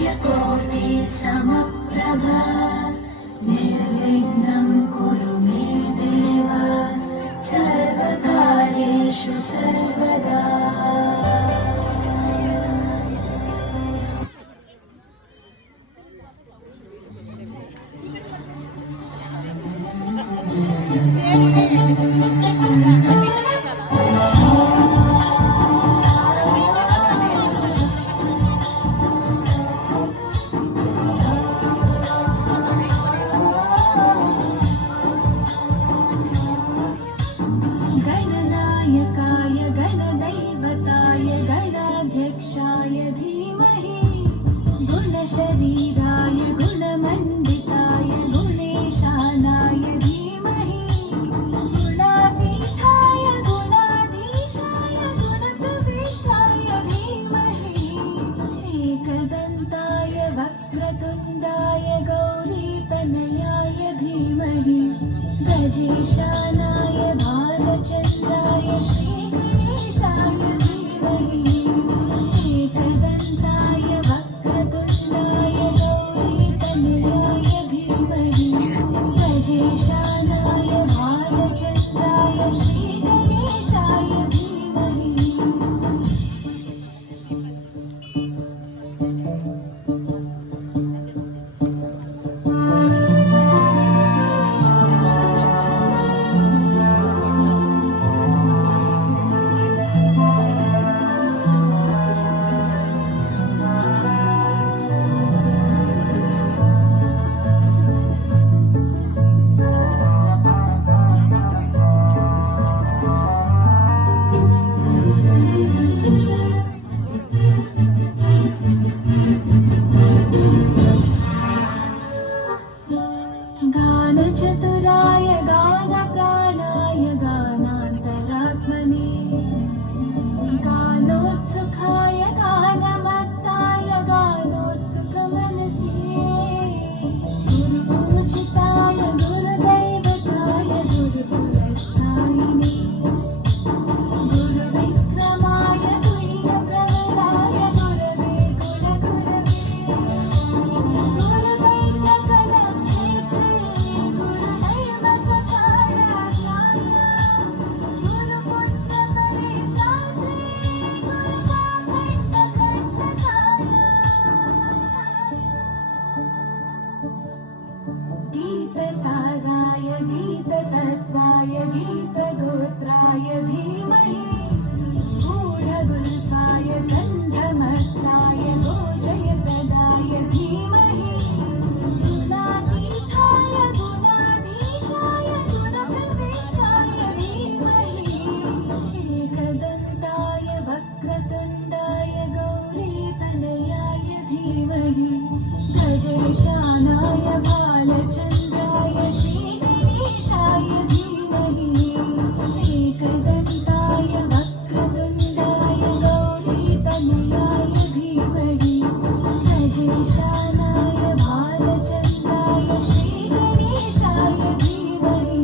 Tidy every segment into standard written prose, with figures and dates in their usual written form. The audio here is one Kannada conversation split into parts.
सूर्यकोटि समप्रभ निर्विघ्नं कुरु मे देव सर्वकार्येषु सर्वदा। गणनायकाय गणदैवताय गणाध्यक्षाय धीमहि गुणशरीराय गुणमण्डिताय गुणेशानाय धीमहि गुणातीताय गुणाधीशाय गुणप्रविष्टाय धीमहि एकदन्ताय वक्रतुण्डाय गौरीतनयाय धीमहि गजेशानाय भालचन्द्राय श्रीगणेशाय धीमहि एकदन्ताय वक्रतुण्डाय गौरीतनयाय धीमहि गजेशानाय भालचन्द्राय श्रीगणेशाय धीमहि। गानचतुराय गानप्राणाय गानान्तरात्मने गानोत्सुकाय गानमत्ताय गानोत्सुकमनसे गुरुपूजिताय गुरुदैवताय गुरुपुरस्तायिने गुरुविक्रमाय तुल्यप्रवराय गुरवे गुणगुरवे गुरुदैत्यकलक्षेत्रे गुरुधर्मसखाराध्याय गुरुपुत्रपरित्रात्रे गुरुकाकण्ठकण्टकाय गीतसाराय गीततत्त्वाय गीतगोत्राय धीमहि गूढगुल्फाय गन्धमत्ताय गोजयप्रदाय धीमहि गुणातीताय गुणाधीशाय गुणप्रविष्टाय धीमहि एकदन्ताय वक्रतुण्डाय गौरीतनयाय धीमहि गजेशानाय भालचन्द्राय श्रीगणेशाय धीमहि एकदन्ताय वक्रतुण्डाय गौरीतनयाय धीमहि गजेशानाय भालचन्द्राय श्रीगणेशाय धीमहि।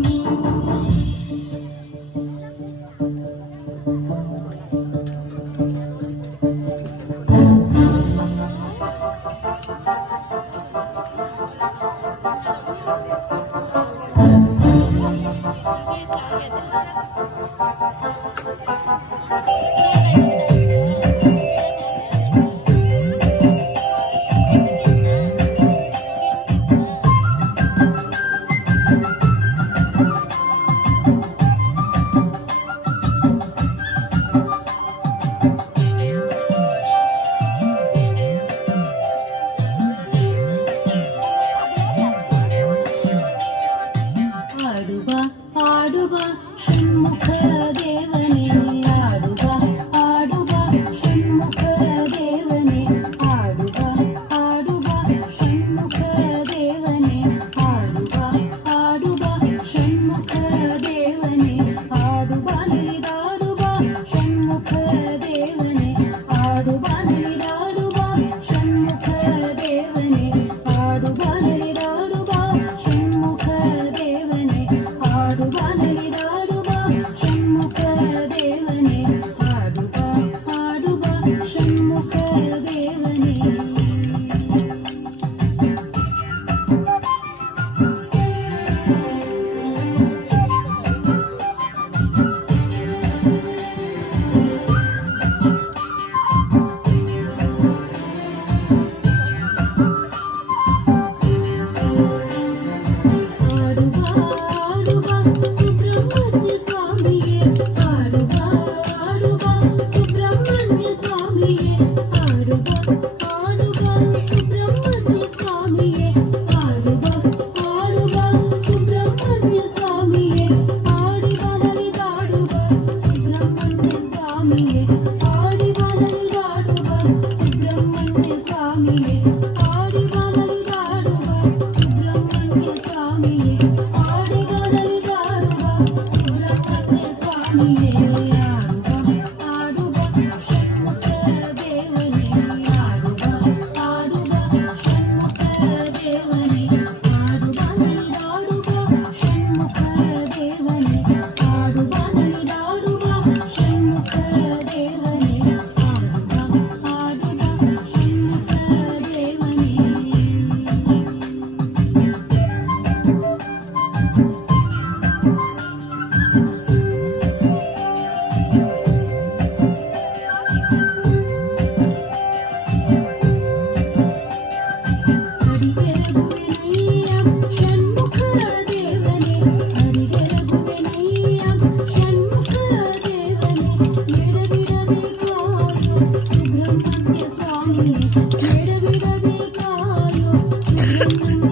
ಸ್ವಾಮಿಯೇ ಆಡಿಬನಲಿದಾಡುವ ಸುಬ್ರಹ್ಮಣ್ಯ ಸ್ವಾಮಿಯೇ ಆಡಿಬನಲಿದಾಡುವ ಸುಬ್ರಹ್ಮಣ್ಯ ಸ್ವಾಮಿಯೇ ಆಡುವ ಷಣ್ಮುಖ ದೇವನೇ ಆಡುವ ಷಣ್ಮುಖ ದೇವನೇ ಆಡುಬನಲಿದಾಡುವ ಷಣ್ಮುಖ ದೇವನೇ ಆಡುಬನಲಿದಾಡುವ ಷಣ್ಮುಖ ದೇವನೇ ಆಡುವ ಷಣ್ಮುಖ ದೇವನೇ ಅಡಿಗೆರಗುವೆನಯ್ಯ ಷಣ್ಮುಖ ದೇವನೇ ಅಡಿಗೆರಗುವೆನಯ್ಯ ಷಣ್ಮುಖ ದೇವನೇ ಎಡಬಿಡಬೇಕಾಯೋ ಸುಬ್ರಹ್ಮಣ್ಯ ಸ್ವಾಮಿಯೇ ಎಡಬಿಡಬೇಕಾಯೋ ಸುಬ್ರಹ್ಮಣ್ಯ